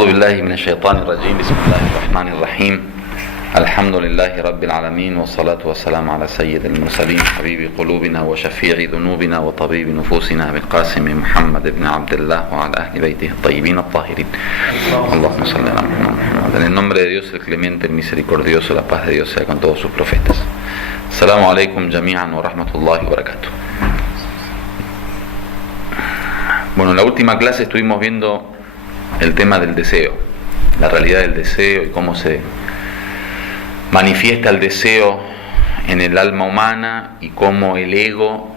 أعوذ بالله من الشيطان الرجيم بسم الله الرحمن الرحيم الحمد لله رب العالمين والصلاة والسلام على سيد المرسلين حبيب قلوبنا وشفيع ذنوبنا وطبيب نفوسنا بالقاسم محمد بن عبد الله وعلى أهل بيته الطيبين الطاهرين اللهم صل على محمد. En el nombre de Dios el clemente, el misericordioso, la paz de Dios sea con todos sus profetas. Assalamu alaikum jami'an wa rahmatullahi wa barakatuh. Bueno, en la última clase estuvimos viendo el tema del deseo, la realidad del deseo y cómo se manifiesta el deseo en el alma humana y cómo el ego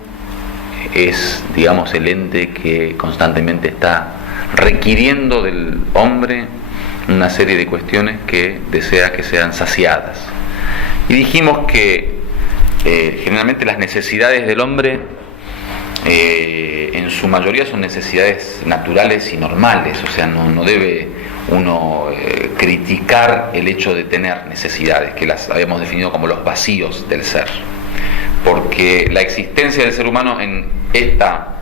es, digamos, el ente que constantemente está requiriendo del hombre una serie de cuestiones que desea que sean saciadas. Y dijimos que generalmente las necesidades del hombre en su mayoría son necesidades naturales y normales, o sea, no debe uno criticar el hecho de tener necesidades, que las habíamos definido como los vacíos del ser, porque la existencia del ser humano en esta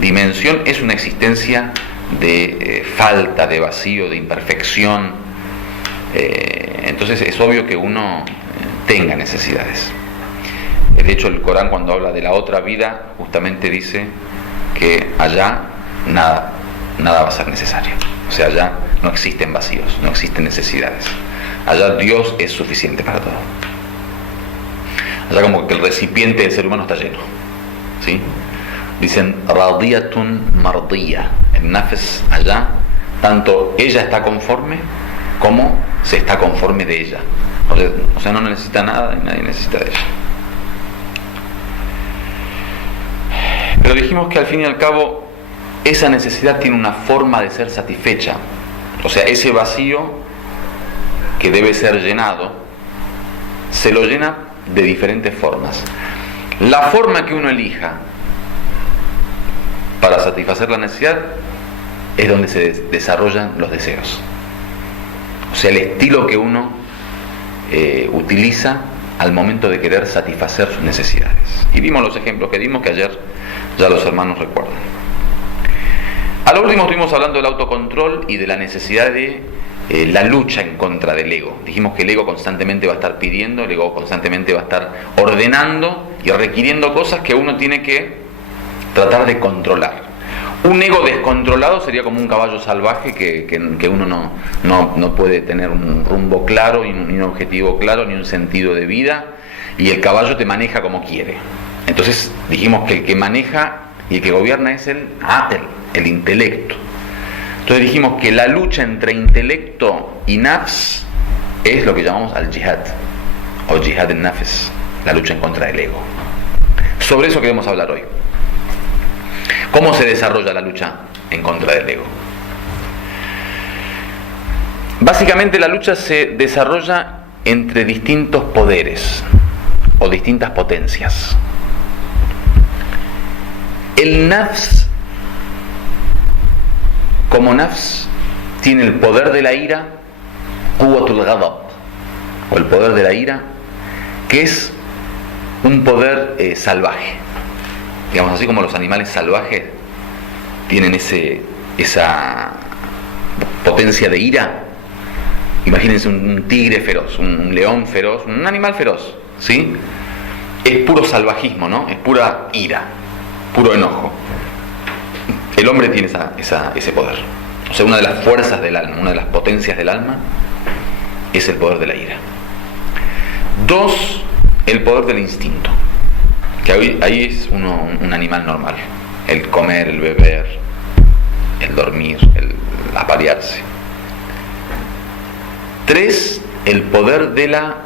dimensión es una existencia de falta, de vacío, de imperfección. Entonces es obvio que uno tenga necesidades. De hecho, el Corán, cuando habla de la otra vida, justamente dice que allá nada va a ser necesario. O sea, allá no existen vacíos, no existen necesidades. Allá Dios es suficiente para todo. Allá como que el recipiente del ser humano está lleno, ¿sí? Dicen radiyatun mardiyah. En nafs, allá, tanto ella está conforme como se está conforme de ella. O sea, no necesita nada y nadie necesita de ella. Pero dijimos que al fin y al cabo esa necesidad tiene una forma de ser satisfecha. O sea, ese vacío que debe ser llenado se lo llena de diferentes formas. La forma que uno elija para satisfacer la necesidad es donde se desarrollan los deseos. O sea, el estilo que uno utiliza al momento de querer satisfacer sus necesidades. Y vimos los ejemplos que dimos, que ayer ya los hermanos recuerdan. A lo último estuvimos hablando del autocontrol y de la necesidad de la lucha en contra del ego. Dijimos que el ego constantemente va a estar pidiendo, el ego constantemente va a estar ordenando y requiriendo cosas que uno tiene que tratar de controlar. Un ego descontrolado sería como un caballo salvaje que uno no puede tener un rumbo claro, ni un objetivo claro, ni un sentido de vida, y el caballo te maneja como quiere. Entonces dijimos que el que maneja y el que gobierna es el aql, el intelecto. Entonces dijimos que la lucha entre intelecto y nafs es lo que llamamos al-jihad, o jihad en-nafs, la lucha en contra del ego. Sobre eso queremos hablar hoy. ¿Cómo se desarrolla la lucha en contra del ego? Básicamente la lucha se desarrolla entre distintos poderes o distintas potencias. El nafs, como nafs, tiene el poder de la ira, quwwatul ghadab, o el poder de la ira, que es un poder salvaje. Digamos, así como los animales salvajes tienen esa potencia de ira. Imagínense un tigre feroz, un león feroz, un animal feroz, ¿sí? Es puro salvajismo, ¿no? Es pura ira, puro enojo. El hombre tiene ese poder. O sea, una de las fuerzas del alma, una de las potencias del alma es el poder de la ira. 2, el poder del instinto, que ahí es un animal normal. El comer, el beber, el dormir, el aparearse. 3, el poder de la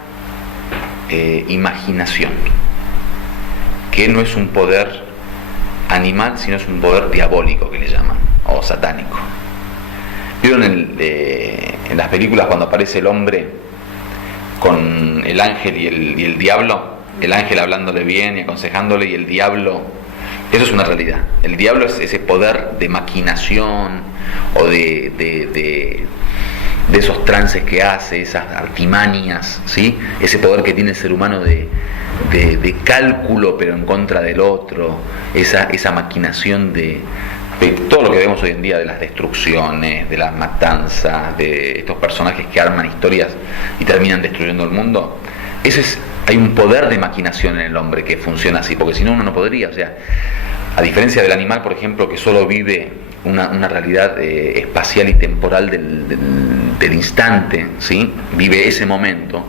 imaginación, que no es un poder animal, sino es un poder diabólico, que le llaman, o satánico. ¿Vieron en las películas cuando aparece el hombre con el ángel y el diablo? El ángel hablándole bien y aconsejándole, y el diablo, eso es una realidad. El diablo es ese poder de maquinación o de esos trances que hace, esas artimañas, ¿sí? Ese poder que tiene el ser humano de cálculo pero en contra del otro, esa maquinación de de todo lo que vemos hoy en día, de las destrucciones, de las matanzas, de estos personajes que arman historias y terminan destruyendo el mundo, hay un poder de maquinación en el hombre que funciona así, porque si no, uno no podría. O sea, a diferencia del animal, por ejemplo, que solo vive una realidad espacial y temporal del instante, ¿sí? Vive ese momento.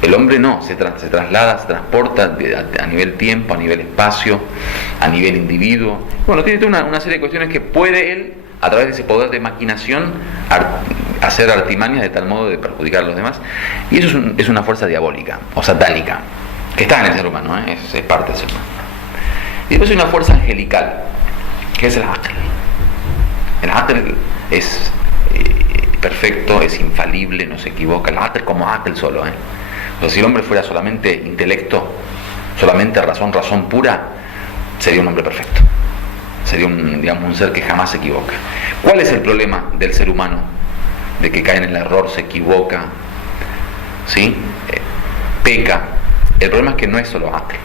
El hombre no, se traslada, se transporta a nivel tiempo, a nivel espacio, a nivel individuo. Bueno, tiene toda una serie de cuestiones que puede él, a través de ese poder de maquinación, hacer artimañas de tal modo de perjudicar a los demás. Y eso es una fuerza diabólica o satánica que está en el ser humano, es parte del ser humano. Y después hay una fuerza angelical, que es el aql. El aql es perfecto, es infalible, no se equivoca. El aql como aql solo. O sea, si el hombre fuera solamente intelecto, solamente razón pura, sería un hombre perfecto. Sería un ser que jamás se equivoca. ¿Cuál es el problema del ser humano? De que cae en el error, se equivoca, ¿sí? Peca. El problema es que no es solo aql.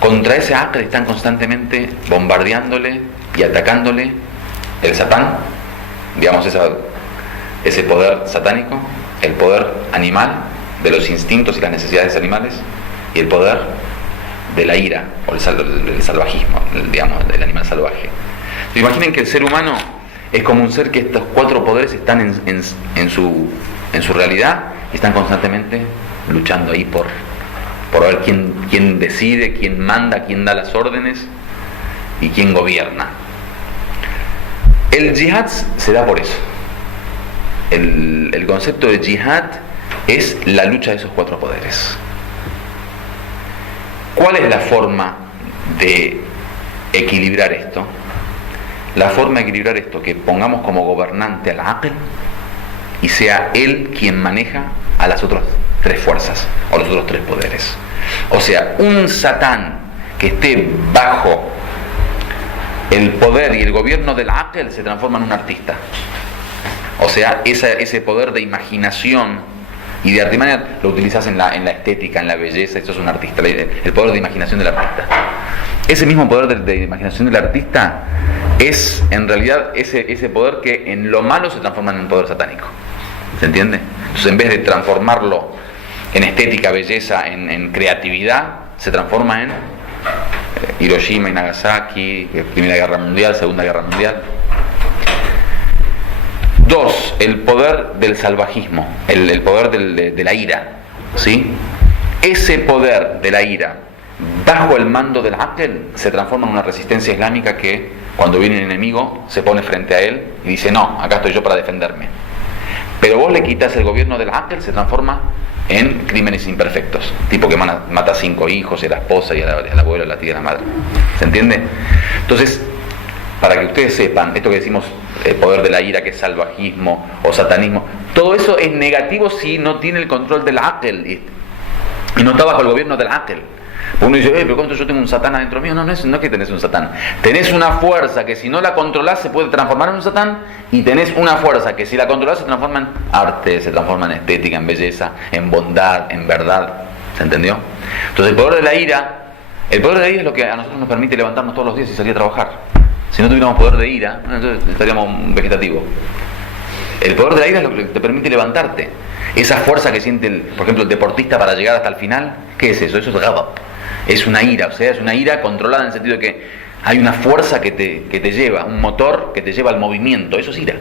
Contra ese aql están constantemente bombardeándole y atacándole el satán, digamos ese poder satánico, el poder animal de los instintos y las necesidades animales, y el poder de la ira o el salvajismo, digamos, del animal salvaje. Imaginen que el ser humano es como un ser que estos cuatro poderes están en su realidad y están constantemente luchando ahí por ver quién decide, quién manda, quién da las órdenes y quién gobierna. El yihad se da por eso. El concepto de yihad es la lucha de esos cuatro poderes. ¿Cuál es la forma de equilibrar esto? La forma de equilibrar esto, que pongamos como gobernante al aql y sea él quien maneja a las otras tres fuerzas o los otros tres poderes. O sea, un satán que esté bajo el poder y el gobierno del aql se transforma en un artista. O sea, ese poder de imaginación y de artimaña lo utilizas en la estética, en la belleza. Eso es un artista, el poder de imaginación del artista. Ese mismo poder de imaginación del artista es en realidad ese poder que en lo malo se transforma en un poder satánico. ¿Se entiende? Entonces, en vez de transformarlo en estética, belleza, en creatividad, se transforma en Hiroshima y Nagasaki, Primera Guerra Mundial, Segunda Guerra Mundial. 2. El poder del salvajismo, el poder de la ira, ¿sí? Ese poder de la ira, bajo el mando del aql, se transforma en una resistencia islámica que, cuando viene el enemigo, se pone frente a él y dice: no, acá estoy yo para defenderme. Pero vos le quitas el gobierno del aql, se transforma en crímenes imperfectos, tipo que mata a 5 hijos y a la esposa y al abuelo, a la tía y a la madre. ¿Se entiende? Entonces, para que ustedes sepan, esto que decimos el poder de la ira, que es salvajismo o satanismo, todo eso es negativo si no tiene el control del aql y no está bajo el gobierno del aql. Uno dice: pero ¿cuánto yo tengo un satán adentro mío? No es que tenés un satán. Tenés una fuerza que si no la controlás se puede transformar en un satán, y tenés una fuerza que si la controlás se transforma en arte, se transforma en estética, en belleza, en bondad, en verdad. ¿Se entendió? Entonces el poder de la ira es lo que a nosotros nos permite levantarnos todos los días y salir a trabajar. Si no tuviéramos poder de ira, entonces estaríamos vegetativo. El poder de la ira es lo que te permite levantarte. Esa fuerza que siente, por ejemplo, el deportista para llegar hasta el final, ¿qué es eso? Eso es ghadab. Es una ira, o sea, es una ira controlada en el sentido de que hay una fuerza que te lleva, un motor que te lleva al movimiento. Eso es ira.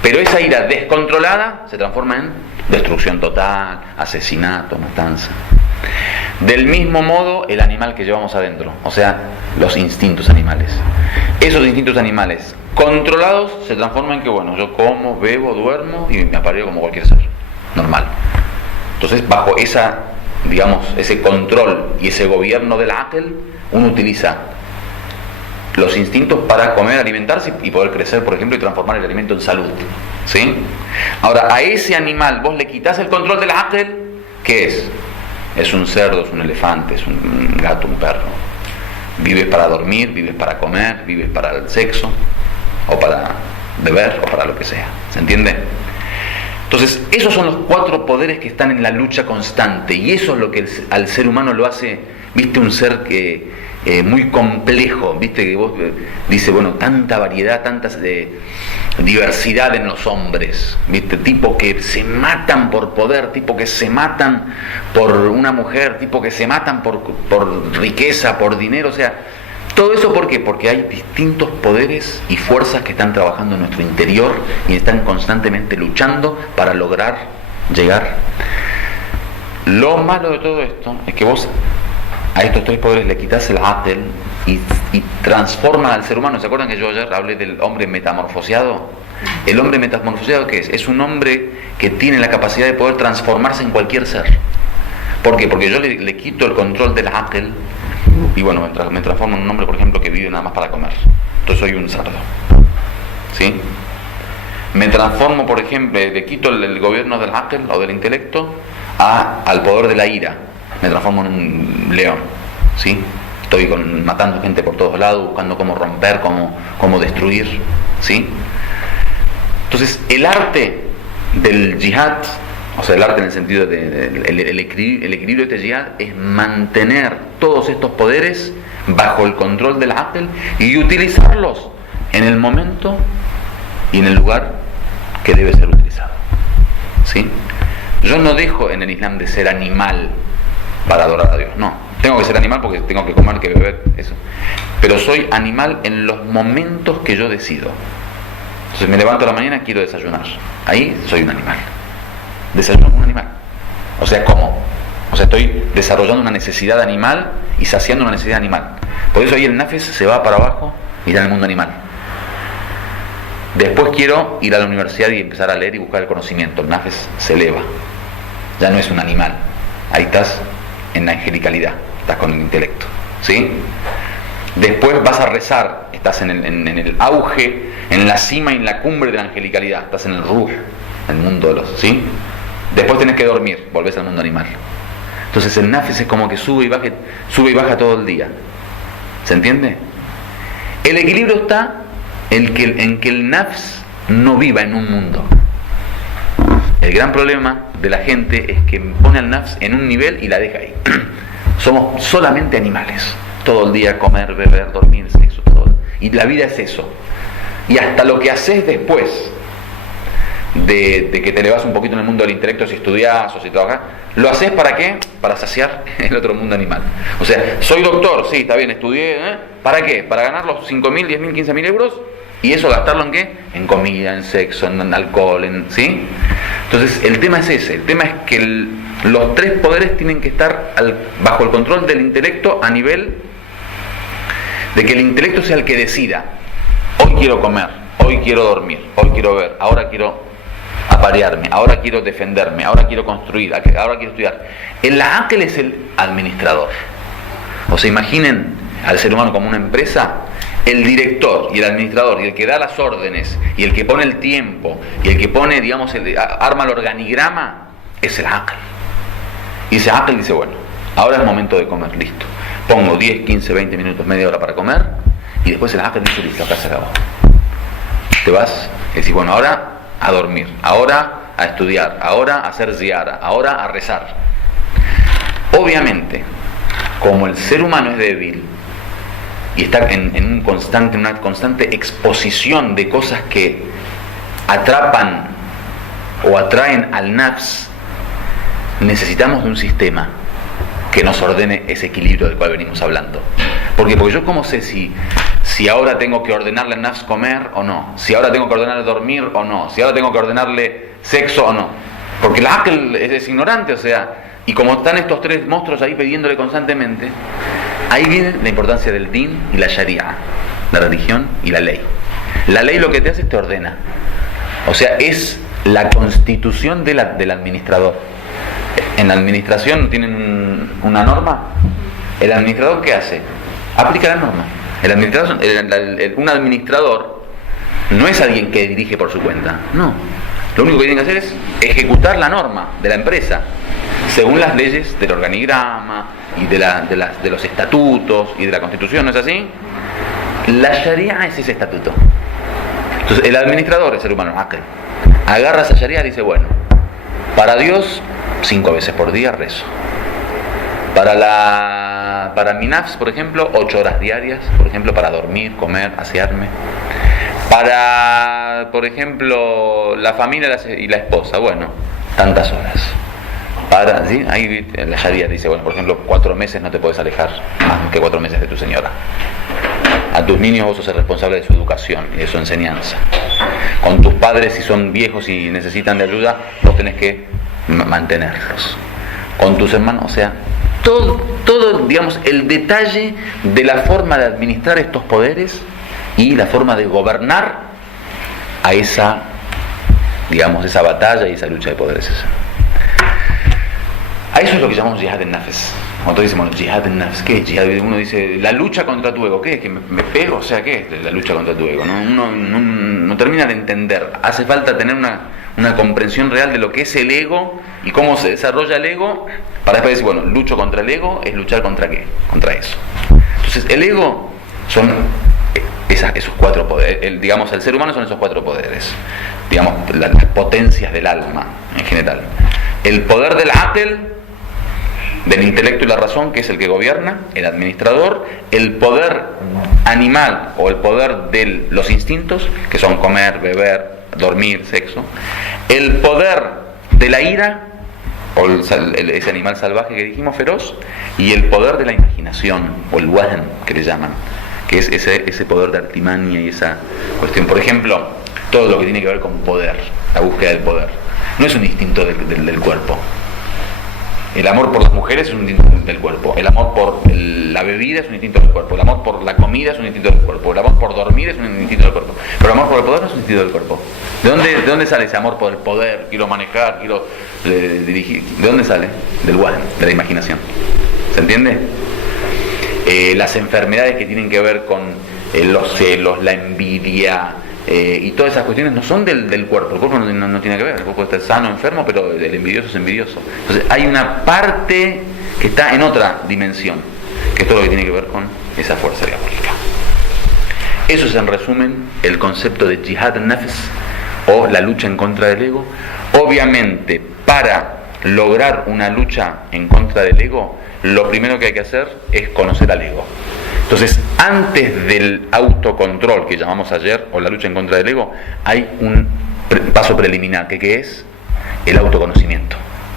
Pero esa ira descontrolada se transforma en destrucción total, asesinato, matanza. Del mismo modo, el animal que llevamos adentro, o sea, los instintos animales. Esos instintos animales controlados se transforman en que, bueno, yo como, bebo, duermo y me apareo como cualquier ser normal. Entonces, bajo ese control y ese gobierno del aql, uno utiliza los instintos para comer, alimentarse y poder crecer, por ejemplo, y transformar el alimento en salud, ¿sí? Ahora, a ese animal vos le quitas el control del aql, ¿qué es? Es un cerdo, es un elefante, es un gato, un perro. Vives para dormir, vives para comer, vives para el sexo, o para beber, o para lo que sea. ¿Se entiende? Entonces, esos son los 4 poderes que están en la lucha constante, y eso es lo que al ser humano lo hace, ¿viste? Un ser que muy complejo, viste que vos dice, bueno, tanta variedad, tanta diversidad en los hombres, viste, tipo que se matan por poder, tipo que se matan por una mujer, tipo que se matan por riqueza, por dinero, o sea, todo eso ¿por qué? Porque hay distintos poderes y fuerzas que están trabajando en nuestro interior y están constantemente luchando para lograr llegar. Lo malo de todo esto es que vos a estos tres poderes le quitas el aql y transforman al ser humano. ¿Se acuerdan que yo ayer hablé del hombre metamorfoseado? El hombre metamorfoseado, ¿qué es? Es un hombre que tiene la capacidad de poder transformarse en cualquier ser. ¿Por qué? Porque yo le quito el control del aql y bueno, me transformo en un hombre, por ejemplo, que vive nada más para comer. Entonces soy un cerdo, ¿sí? Me transformo, por ejemplo, le quito el gobierno del aql o del intelecto al poder de la ira. Me transformo en un león, ¿sí? Estoy matando gente por todos lados, buscando cómo romper, cómo destruir, ¿sí? Entonces, el arte del yihad, o sea, el arte en el sentido el equilibrio de este yihad, es mantener todos estos poderes bajo el control del aql y utilizarlos en el momento y en el lugar que debe ser utilizado, ¿sí? Yo no dejo en el Islam de ser animal para adorar a Dios, no. Tengo que ser animal porque tengo que comer, que beber, eso. Pero soy animal en los momentos que yo decido. Entonces me levanto a la mañana, quiero desayunar. Ahí soy un animal. Desayuno como un animal. O sea, ¿cómo? O sea, estoy desarrollando una necesidad animal y saciando una necesidad animal. Por eso ahí el nafs se va para abajo y está en el mundo animal. Después quiero ir a la universidad y empezar a leer y buscar el conocimiento. El nafs se eleva. Ya no es un animal. Ahí estás en la angelicalidad, estás con el intelecto, ¿sí? Después vas a rezar, estás en el auge, en la cima y en la cumbre de la angelicalidad, estás en el ruh, el mundo de los, ¿sí? Después tenés que dormir, volvés al mundo animal. Entonces el nafs es como que sube y baja todo el día. ¿Se entiende? El equilibrio está en que el nafs no viva en un mundo. El gran problema de la gente es que pone al nafs en un nivel y la deja ahí. Somos solamente animales. Todo el día comer, beber, dormir, sexo, todo. Y la vida es eso. Y hasta lo que haces después de que te elevas un poquito en el mundo del intelecto, si estudias o si trabajas, ¿lo haces para qué? Para saciar el otro mundo animal. O sea, soy doctor, sí, está bien, estudié, ¿para qué? Para ganar los 5.000, 10.000, 15.000 euros. ¿Y eso gastarlo en qué? En comida, en sexo, en alcohol, ¿sí? Entonces el tema es ese, el tema es que los tres poderes tienen que estar bajo el control del intelecto a nivel de que el intelecto sea el que decida. Hoy quiero comer, hoy quiero dormir, hoy quiero ver, ahora quiero aparearme, ahora quiero defenderme, ahora quiero construir, ahora quiero estudiar. El aql es el administrador. O sea, imaginen al ser humano como una empresa. El director y el administrador y el que da las órdenes y el que pone el tiempo y el que pone, digamos, arma el organigrama es el aql. Y ese aql dice, bueno, ahora es momento de comer, listo. Pongo 10, 15, 20 minutos, media hora para comer y después el aql dice, listo, acá se acabó. Te vas y decís, bueno, ahora a dormir, ahora a estudiar, ahora a hacer ziara, ahora a rezar. Obviamente, como el ser humano es débil y está en una constante exposición de cosas que atrapan o atraen al nafs, necesitamos de un sistema que nos ordene ese equilibrio del cual venimos hablando. Porque yo cómo sé si ahora tengo que ordenarle al nafs comer o no, si ahora tengo que ordenarle dormir o no, si ahora tengo que ordenarle sexo o no, porque el aql es ignorante, o sea, y como están estos tres monstruos ahí pidiéndole constantemente, ahí viene la importancia del din y la sharia, la religión y la ley. La ley lo que te hace es te ordena. O sea, es la constitución del administrador. En la administración tienen una norma. ¿El administrador qué hace? Aplica la norma. Un administrador no es alguien que dirige por su cuenta. No. Lo único que tiene que hacer es ejecutar la norma de la empresa según las leyes del organigrama y de los estatutos y de la constitución, ¿no es así? La sharia es ese estatuto. Entonces el administrador, el ser humano, agarra esa sharia y dice, bueno, para Dios 5 veces por día rezo, para para mi nafs, por ejemplo, 8 horas diarias, por ejemplo, para dormir, comer, asearme. Para, por ejemplo, la familia y la esposa, bueno, tantas horas. Para, ¿sí? Ahí la Sharia dice, bueno, por ejemplo, 4 meses no te puedes alejar más que 4 meses de tu señora. A tus niños vos sos el responsable de su educación y de su enseñanza. Con tus padres, si son viejos y necesitan de ayuda, vos tenés que mantenerlos. Con tus hermanos, o sea, todo, digamos, el detalle de la forma de administrar estos poderes y la forma de gobernar a esa, digamos, esa batalla y esa lucha de poderes. A eso es lo que llamamos jihad en-nafs. Cuando dicen, bueno, jihad en-nafs, ¿qué es jihad? Uno dice, la lucha contra tu ego. ¿Qué es? ¿Que me pego? O sea, ¿qué es la lucha contra tu ego? Uno no termina de entender. Hace falta tener una comprensión real de lo que es el ego y cómo se desarrolla el ego, para después decir, bueno, lucho contra el ego, es luchar contra ¿qué? Contra eso. Entonces, el ego son esos 4 poderes. Digamos, el ser humano son esos 4 poderes. Digamos, las potencias del alma, en general. El poder del aql, del intelecto y la razón, que es el que gobierna, el administrador. El poder animal o el poder de los instintos, que son comer, beber, dormir, sexo. El poder de la ira, o ese animal salvaje que dijimos, feroz. Y el poder de la imaginación, o el wahn, que le llaman, que es ese poder de artimaña y esa cuestión. Por ejemplo, todo lo que tiene que ver con poder, la búsqueda del poder, no es un instinto del cuerpo. El amor por las mujeres es un instinto del cuerpo. El amor por la bebida es un instinto del cuerpo. El amor por la comida es un instinto del cuerpo. El amor por dormir es un instinto del cuerpo. Pero el amor por el poder no es un instinto del cuerpo. ¿De dónde sale ese amor por el poder? Quiero manejar, quiero dirigir. ¿De dónde sale? Del wahn, de la imaginación. ¿Se entiende? Las enfermedades que tienen que ver con los celos, la envidia, y todas esas cuestiones no son del cuerpo. El cuerpo no tiene que ver. El cuerpo está sano, enfermo, pero el envidioso es envidioso. Entonces hay una parte que está en otra dimensión, que es todo lo que tiene que ver con esa fuerza diabólica. Eso es, en resumen, el concepto de jihad en-nafs, o la lucha en contra del ego. Obviamente, para lograr una lucha en contra del ego, lo primero que hay que hacer es conocer al ego. Entonces, antes del autocontrol que llamamos ayer, o la lucha en contra del ego, hay un paso preliminar, que es el autoconocimiento,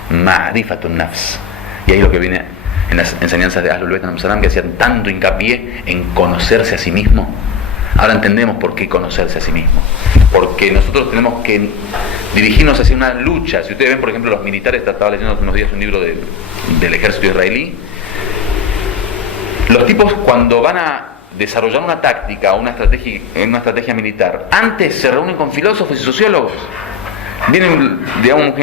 ma'rifatun nafs. Y ahí lo que viene en las enseñanzas de Ahlul Bayt Alaihimus Salam, que hacían tanto hincapié en conocerse a sí mismo. Ahora entendemos por qué conocerse a sí mismo. Porque nosotros tenemos que dirigirnos hacia una lucha. Si ustedes ven, por ejemplo, los militares, estaba leyendo hace unos días un libro del ejército israelí. Los tipos, cuando van a desarrollar una táctica o una estrategia militar, antes se reúnen con filósofos y sociólogos. Vienen, digamos,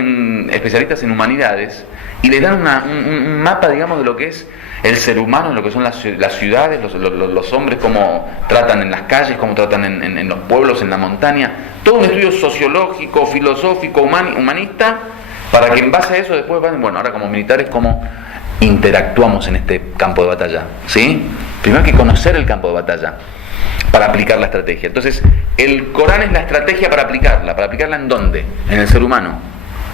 especialistas en humanidades y les dan un mapa, digamos, de lo que es el ser humano, de lo que son las ciudades, los hombres, cómo tratan en las calles, cómo tratan en los pueblos, en la montaña. Todo un estudio sociológico, filosófico, humanista, para que en base a eso después van, bueno, ahora como militares, cómo interactuamos en este campo de batalla, ¿sí? Primero hay que conocer el campo de batalla para aplicar la estrategia. Entonces, el Corán es la estrategia para aplicarla ¿en dónde? En el ser humano,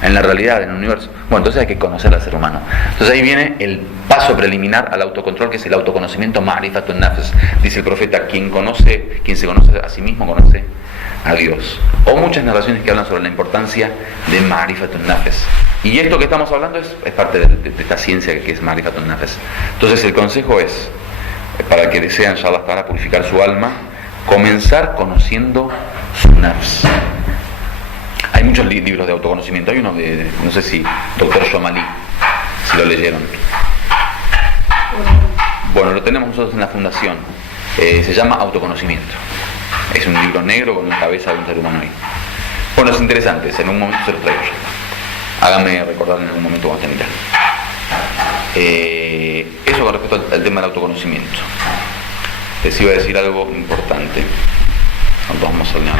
en la realidad, en el universo. Bueno, entonces hay que conocer al ser humano. Entonces ahí viene el paso preliminar al autocontrol, que es el autoconocimiento, ma'rifatun nafs. Dice el profeta, quien se conoce a sí mismo, conoce a Dios. O muchas narraciones que hablan sobre la importancia de ma'rifatun nafs. Y esto que estamos hablando es parte de esta ciencia que es ma'rifatun nafs. Entonces el consejo es, para el que desea inshallah ta'ala purificar su alma, comenzar conociendo su nafs. Hay muchos libros de autoconocimiento. Hay uno de, no sé si Dr. Shomali, si lo leyeron. Bueno, lo tenemos nosotros en la fundación. Se llama Autoconocimiento. Es un libro negro con la cabeza de un ser humano ahí. Bueno, es interesante. En un momento se lo traigo yo. Háganme recordar en algún momento cuando estén mirando. Eso con respecto al tema del autoconocimiento. Les iba a decir algo importante. Vamos a hablar.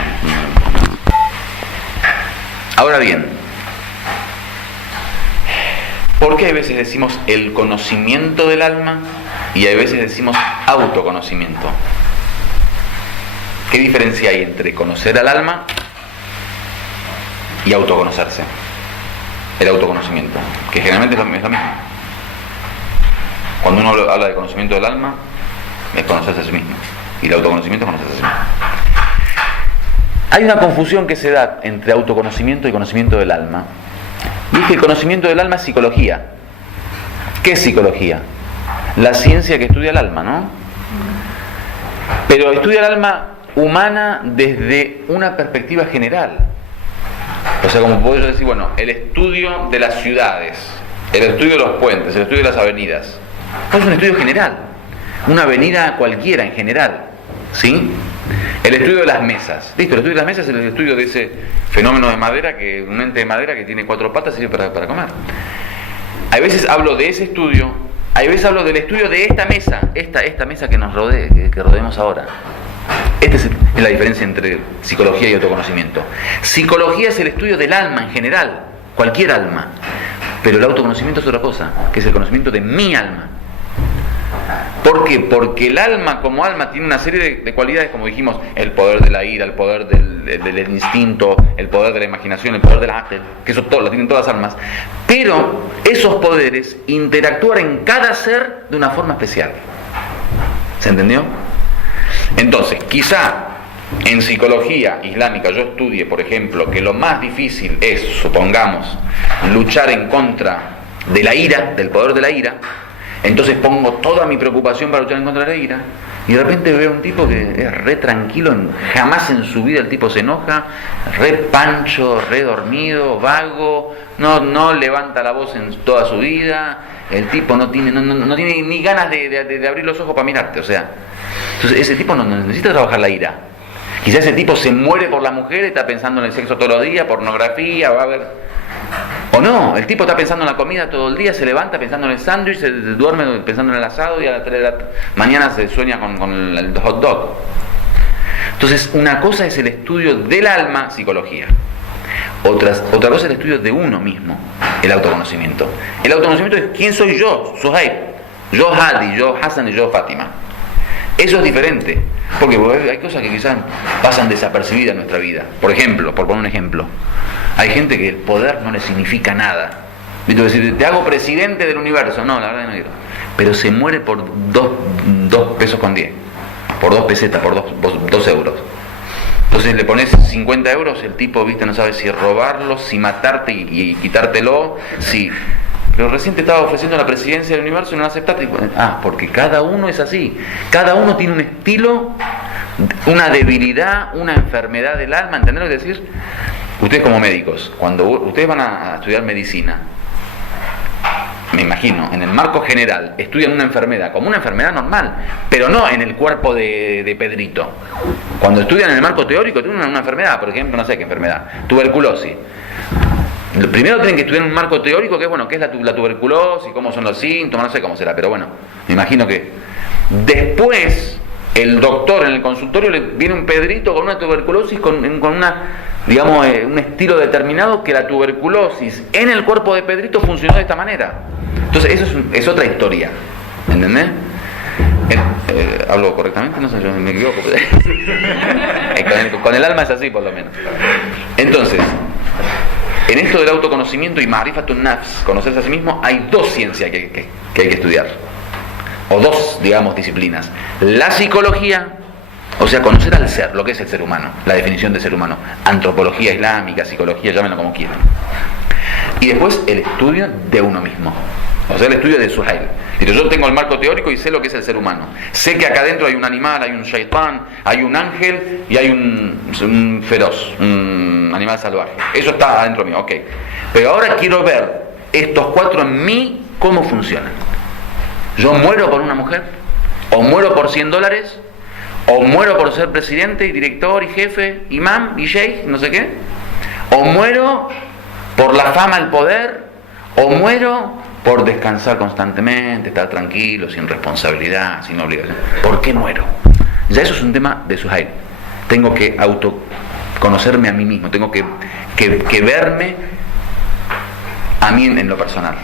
Ahora bien, ¿por qué a veces decimos el conocimiento del alma y a veces decimos autoconocimiento? ¿Qué diferencia hay entre conocer al alma y autoconocerse? El autoconocimiento, que generalmente es lo mismo. Cuando uno habla de conocimiento del alma, es conocerse a sí mismo. Y el autoconocimiento es conocerse a sí mismo. Hay una confusión que se da entre autoconocimiento y conocimiento del alma. Y es que el conocimiento del alma es psicología. ¿Qué es psicología? La ciencia que estudia el alma, ¿no? Pero estudia el alma humana desde una perspectiva general. O sea, como puedo yo decir, bueno, el estudio de las ciudades, el estudio de los puentes, el estudio de las avenidas. Pues es un estudio general. Una avenida cualquiera en general, ¿sí? El estudio de las mesas. Listo, el estudio de las mesas es el estudio de ese fenómeno de madera, un ente de madera que tiene 4 patas y sirve para comer. Hay veces hablo de ese estudio, hay veces hablo del estudio de esta mesa, esta mesa que nos rodea, que rodeemos ahora. Esta es la diferencia entre psicología y autoconocimiento. Psicología es el estudio del alma en general, cualquier alma. Pero el autoconocimiento es otra cosa, que es el conocimiento de mi alma. ¿Por qué? Porque el alma como alma tiene una serie de cualidades, como dijimos, el poder de la ira, el poder del instinto, el poder de la imaginación, el poder del arte, que eso todo lo tienen todas las almas. Pero esos poderes interactúan en cada ser de una forma especial. ¿Se entendió? Entonces, quizá en psicología islámica yo estudie, por ejemplo, que lo más difícil es, supongamos, luchar en contra de la ira, del poder de la ira. Entonces pongo toda mi preocupación para luchar en contra de la ira, y de repente veo un tipo que es re tranquilo, jamás en su vida el tipo se enoja, re pancho, re dormido, vago, no levanta la voz en toda su vida, el tipo no tiene ni ganas de abrir los ojos para mirarte, o sea, entonces ese tipo no necesita trabajar la ira. Quizás ese tipo se muere por la mujer, está pensando en el sexo todos los días, pornografía, va a ver. O no, el tipo está pensando en la comida todo el día, se levanta pensando en el sándwich, se duerme pensando en el asado y a las 3 de la mañana se sueña con el hot dog. Entonces, una cosa es el estudio del alma, psicología. Otra cosa es el estudio de uno mismo, el autoconocimiento. El autoconocimiento es quién soy yo, Suhaib, yo Hadi, yo Hassan y yo Fátima. Eso es diferente, porque hay cosas que quizás pasan desapercibidas en nuestra vida. Por ejemplo, por poner un ejemplo, hay gente que el poder no le significa nada. ¿Viste? Decir, te hago presidente del universo. No, la verdad no quiero. Pero se muere por 2 pesos con 10, por 2 pesetas, por 2 euros. Entonces le pones 50 euros, el tipo, viste, no sabe si robarlo, si matarte y quitártelo, si... Pero recién te estaba ofreciendo la presidencia del universo y no la aceptaste. Porque cada uno es así. Cada uno tiene un estilo, una debilidad, una enfermedad del alma. ¿Entendés lo que decir? Ustedes como médicos, cuando ustedes van a estudiar medicina, me imagino, en el marco general, estudian una enfermedad como una enfermedad normal, pero no en el cuerpo de Pedrito. Cuando estudian en el marco teórico, tienen una enfermedad, por ejemplo, no sé qué enfermedad, tuberculosis. Primero tienen que estudiar un marco teórico que es, bueno, qué es la tuberculosis, cómo son los síntomas, no sé cómo será, pero bueno, me imagino que después el doctor en el consultorio le viene un Pedrito con una tuberculosis, con una, digamos, un estilo determinado, que la tuberculosis en el cuerpo de Pedrito funcionó de esta manera. Entonces eso es otra historia, ¿entendés? ¿Hablo correctamente? No sé, yo me equivoco. Con el alma es así, por lo menos. Entonces, en esto del autoconocimiento y ma'rifatun nafs, conocerse a sí mismo, hay 2 ciencias que hay que estudiar. O 2, digamos, disciplinas. La psicología, o sea, conocer al ser, lo que es el ser humano, la definición de ser humano. Antropología islámica, psicología, llámenlo como quieran. Y después el estudio de uno mismo. O sea, el estudio de Suhaib. Yo tengo el marco teórico y sé lo que es el ser humano. Sé que acá adentro hay un animal, hay un shaitán, hay un ángel y hay un feroz, un animal salvaje. Eso está adentro mío, ok. Pero ahora quiero ver estos 4 en mí, cómo funcionan. Yo muero por una mujer, o muero por $100, o muero por ser presidente y director y jefe, imam y sheikh, no sé qué, o muero por la fama, el poder, o muero por descansar constantemente, estar tranquilo, sin responsabilidad, sin obligación. ¿Por qué muero? Ya eso es un tema de Suhaib. Tengo que autoconocerme a mí mismo, tengo que verme a mí en lo personal.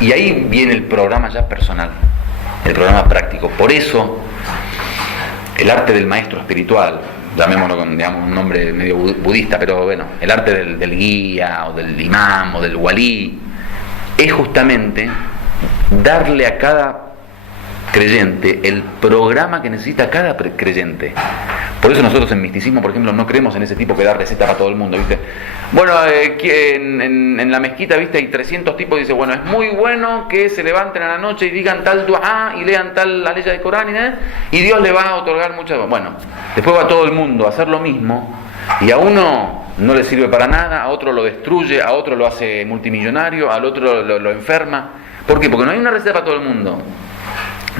Y ahí viene el programa ya personal, el programa práctico. Por eso, el arte del maestro espiritual, llamémoslo con, digamos, un nombre medio budista, pero bueno, el arte del guía, o del imam, o del walí, es justamente darle a cada creyente el programa que necesita cada creyente. Por eso nosotros en misticismo, por ejemplo, no creemos en ese tipo que da recetas para todo el mundo, ¿viste? Bueno, en la mezquita, ¿viste? Hay 300 tipos y dice, bueno, es muy bueno que se levanten a la noche y digan tal du'a y lean tal la ley del Corán y Dios le va a otorgar muchas... Bueno, después va todo el mundo a hacer lo mismo y a uno no le sirve para nada, a otro lo destruye, a otro lo hace multimillonario, al otro lo enferma. ¿Por qué? Porque no hay una receta para todo el mundo.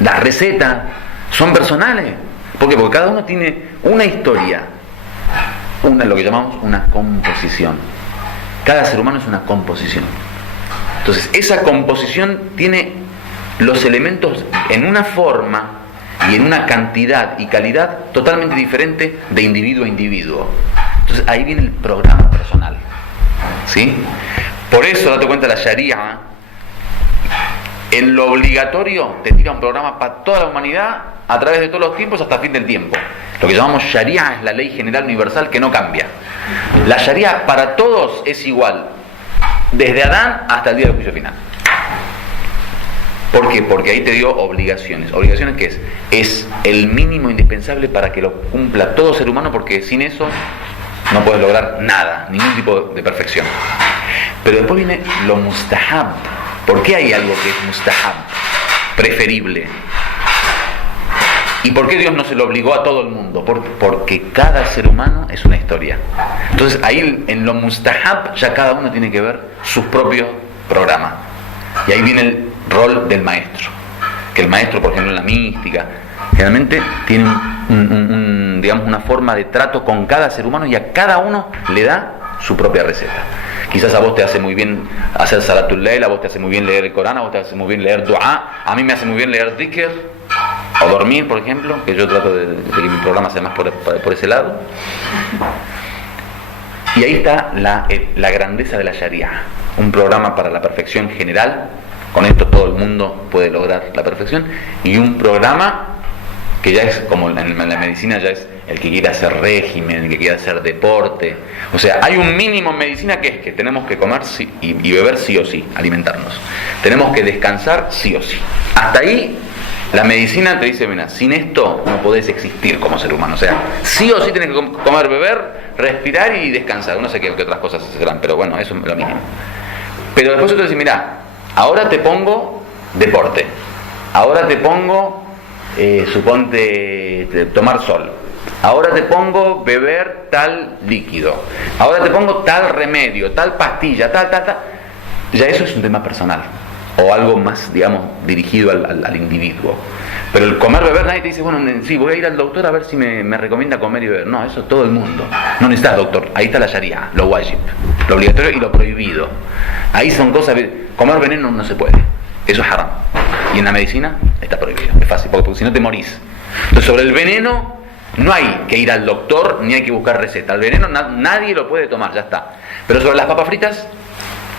Las recetas son personales. ¿Por qué? Porque cada uno tiene una historia, lo que llamamos una composición. Cada ser humano es una composición. Entonces, esa composición tiene los elementos en una forma y en una cantidad y calidad totalmente diferente de individuo a individuo. Entonces, ahí viene el programa personal. ¿Sí? Por eso, date cuenta, la Sharia, en lo obligatorio, te tira un programa para toda la humanidad a través de todos los tiempos hasta el fin del tiempo. Lo que llamamos Sharia es la ley general universal que no cambia. La Sharia para todos es igual, desde Adán hasta el día del juicio final. ¿Por qué? Porque ahí te dio obligaciones. ¿Obligaciones qué es? Es el mínimo indispensable para que lo cumpla todo ser humano, porque sin eso no puedes lograr nada, ningún tipo de perfección. Pero después viene lo mustahab. ¿Por qué hay algo que es mustahab? Preferible. ¿Y por qué Dios no se lo obligó a todo el mundo? Porque cada ser humano es una historia. Entonces ahí en lo mustahab ya cada uno tiene que ver sus propios programas. Y ahí viene el rol del maestro. Que el maestro, por ejemplo, en la mística, generalmente tiene digamos, una forma de trato con cada ser humano y a cada uno le da su propia receta. Quizás a vos te hace muy bien hacer Salatul Layl, a vos te hace muy bien leer el Corán, a vos te hace muy bien leer Dua, a mí me hace muy bien leer Dhikr o dormir, por ejemplo, que yo trato de que mi programa sea más por ese lado. Y ahí está la grandeza de la Sharia, un programa para la perfección general. Con esto todo el mundo puede lograr la perfección, y un programa que ya es como en la medicina, ya es el que quiere hacer régimen, el que quiere hacer deporte. O sea, hay un mínimo en medicina que es que tenemos que comer y beber sí o sí, alimentarnos. Tenemos que descansar sí o sí. Hasta ahí la medicina te dice, mira, sin esto no podés existir como ser humano. O sea, sí o sí tenés que comer, beber, respirar y descansar. No sé qué otras cosas serán, pero bueno, eso es lo mínimo. Pero después otro dice, mira, ahora te pongo deporte. Ahora te pongo, suponte, tomar sol. Ahora te pongo beber tal líquido. Ahora te pongo tal remedio, tal pastilla, tal. Ya eso es un tema personal. O algo más, digamos, dirigido al individuo. Pero el comer, beber, nadie te dice, bueno, sí, voy a ir al doctor a ver si me recomienda comer y beber. No, eso todo el mundo. No necesitas doctor. Ahí está la Sharia, lo wajib, lo obligatorio y lo prohibido. Ahí son cosas, comer veneno no se puede. Eso es haram. Y en la medicina está prohibido. Es fácil, porque si no te morís. Entonces, sobre el veneno no hay que ir al doctor ni hay que buscar receta. El veneno nadie lo puede tomar, ya está. Pero sobre las papas fritas,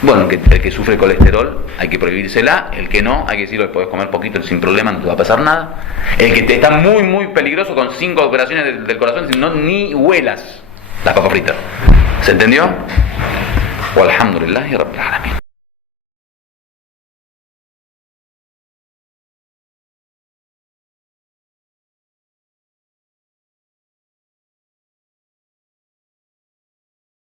bueno, el que sufre colesterol hay que prohibírsela, el que no, hay que decirlo que podés comer poquito sin problema, no te va a pasar nada. El que te está muy muy peligroso con 5 operaciones del corazón, no, ni huelas las papas fritas. ¿Se entendió? Walhamdulillahi Rabbil Alamin.